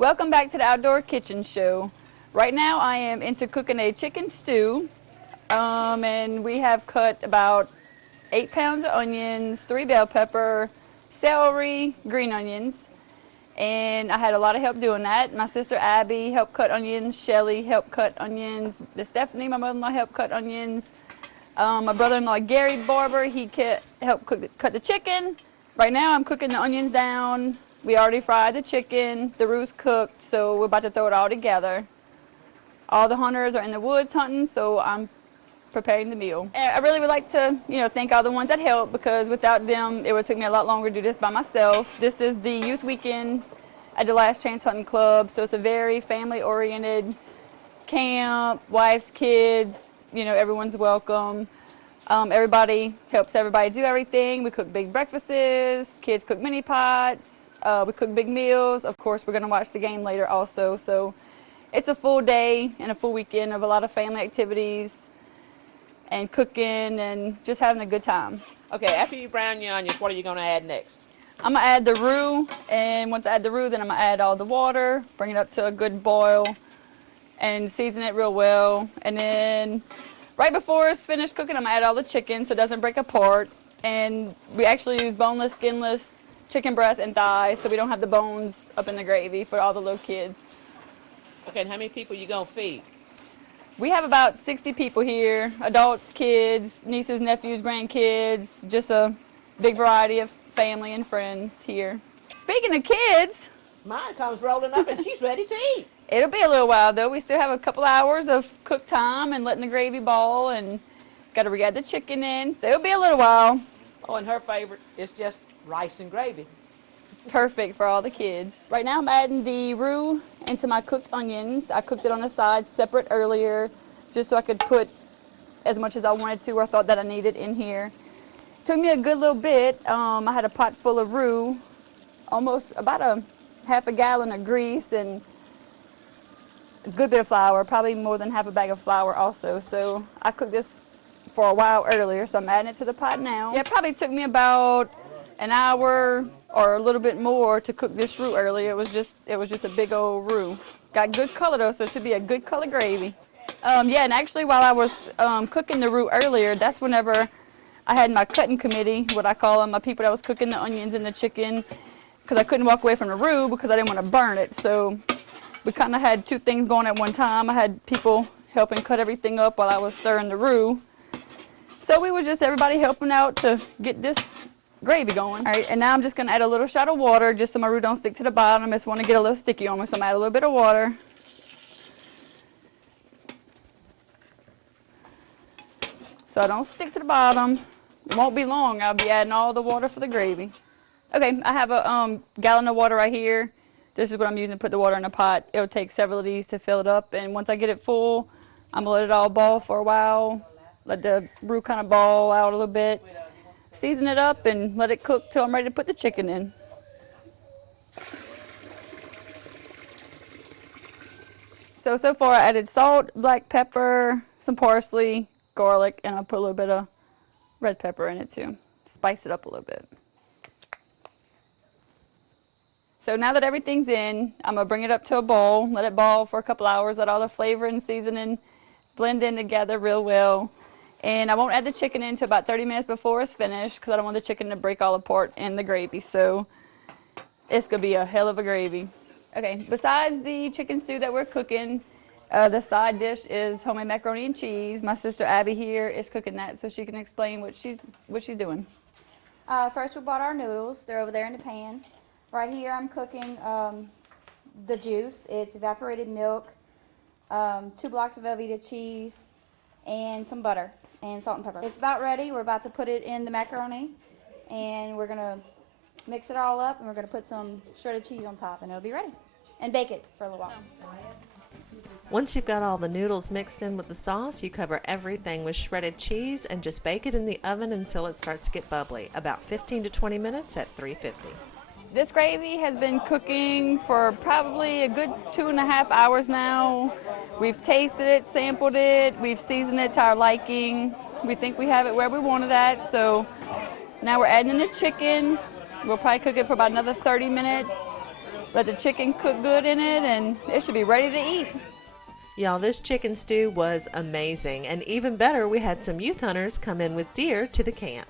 Welcome back to the Outdoor Kitchen Show. Right now I am into cooking a chicken stew, and we have cut about 8 pounds of onions, 3 bell pepper, celery, green onions, and I had a lot of help doing that. My sister Abby helped cut onions, Shelly helped cut onions, Stephanie, my mother-in-law, helped cut onions. My brother-in-law Gary Barber, he helped cut the chicken. Right now I'm cooking the onions down. We already fried the chicken, the roux cooked, so we're about to throw it all together. All the hunters are in the woods hunting, so I'm preparing the meal. And I really would like to, thank all the ones that helped, because without them, it would take me a lot longer to do this by myself. This is the youth weekend at the Last Chance Hunting Club, so it's a very family-oriented camp, wives, kids, everyone's welcome. Everybody helps everybody do everything. We cook big breakfasts, kids cook mini pots. We cook big meals. Of course, we're going to watch the game later also. So it's a full day and a full weekend of a lot of family activities and cooking and just having a good time. Okay, after you brown your onions, what are you going to add next? I'm going to add the roux, and once I add the roux, then I'm going to add all the water, bring it up to a good boil, and season it real well. And then right before it's finished cooking, I'm going to add all the chicken so it doesn't break apart. And we actually use boneless, skinless chicken breast and thighs, so we don't have the bones up in the gravy for all the little kids. Okay, and how many people are you going to feed? We have about 60 people here, adults, kids, nieces, nephews, grandkids, just a big variety of family and friends here. Speaking of kids, mine comes rolling up and she's ready to eat. It'll be a little while though. We still have a couple hours of cook time and letting the gravy boil, and got to re-add the chicken in, so it'll be a little while. Oh, and her favorite is just rice and gravy. Perfect for all the kids. Right now I'm adding the roux into my cooked onions. I cooked it on the side separate earlier just so I could put as much as I wanted to or thought that I needed in here. Took me a good little bit. I had a pot full of roux, almost about a half a gallon of grease, and a good bit of flour, probably more than half a bag of flour also. So I cooked this for a while earlier, so I'm adding it to the pot now. Yeah, it probably took me about an hour or a little bit more to cook this roux earlier. It was just a big old roux. Got good color though, so it should be a good color gravy. Yeah, and actually while I was cooking the roux earlier, that's whenever I had my cutting committee, what I call them, my people that was cooking the onions and the chicken, because I couldn't walk away from the roux because I didn't want to burn it. So we kind of had two things going at one time. I had people helping cut everything up while I was stirring the roux. So we were just everybody helping out to get this gravy going. All right, and now I'm just going to add a little shot of water just so my roux don't stick to the bottom. I just want to get a little sticky on me, so I'm going to add a little bit of water. So I don't stick to the bottom. It won't be long. I'll be adding all the water for the gravy. Okay, I have a gallon of water right here. This is what I'm using to put the water in the pot. It'll take several of these to fill it up, and once I get it full, I'm going to let it all boil for a while. Let the roux kind of boil out a little bit. Season it up and let it cook till I'm ready to put the chicken in. So far I added salt, black pepper, some parsley, garlic, and I'll put a little bit of red pepper in it too. Spice it up a little bit. So now that everything's in, I'm going to bring it up to a boil, let it boil for a couple hours, let all the flavor and seasoning blend in together real well. And I won't add the chicken in until about 30 minutes before it's finished because I don't want the chicken to break all apart in the gravy. So it's going to be a hell of a gravy. Okay, besides the chicken stew that we're cooking, the side dish is homemade macaroni and cheese. My sister Abby here is cooking that so she can explain what she's doing. First we bought our noodles. They're over there in the pan. Right here I'm cooking the juice. It's evaporated milk, 2 blocks of Velveeta cheese, and some butter and salt and pepper. It's about ready. We're about to put it in the macaroni, and we're going to mix it all up, and we're going to put some shredded cheese on top, and it'll be ready. And bake it for a little while. Once you've got all the noodles mixed in with the sauce, you cover everything with shredded cheese and just bake it in the oven until it starts to get bubbly, about 15 to 20 minutes at 350. This gravy has been cooking for probably a good 2.5 hours now. We've tasted it, sampled it, we've seasoned it to our liking. We think we have it where we want it at, so now we're adding in the chicken. We'll probably cook it for about another 30 minutes. let the chicken cook good in it, and it should be ready to eat. Y'all, this chicken stew was amazing, and even better, we had some youth hunters come in with deer to the camp.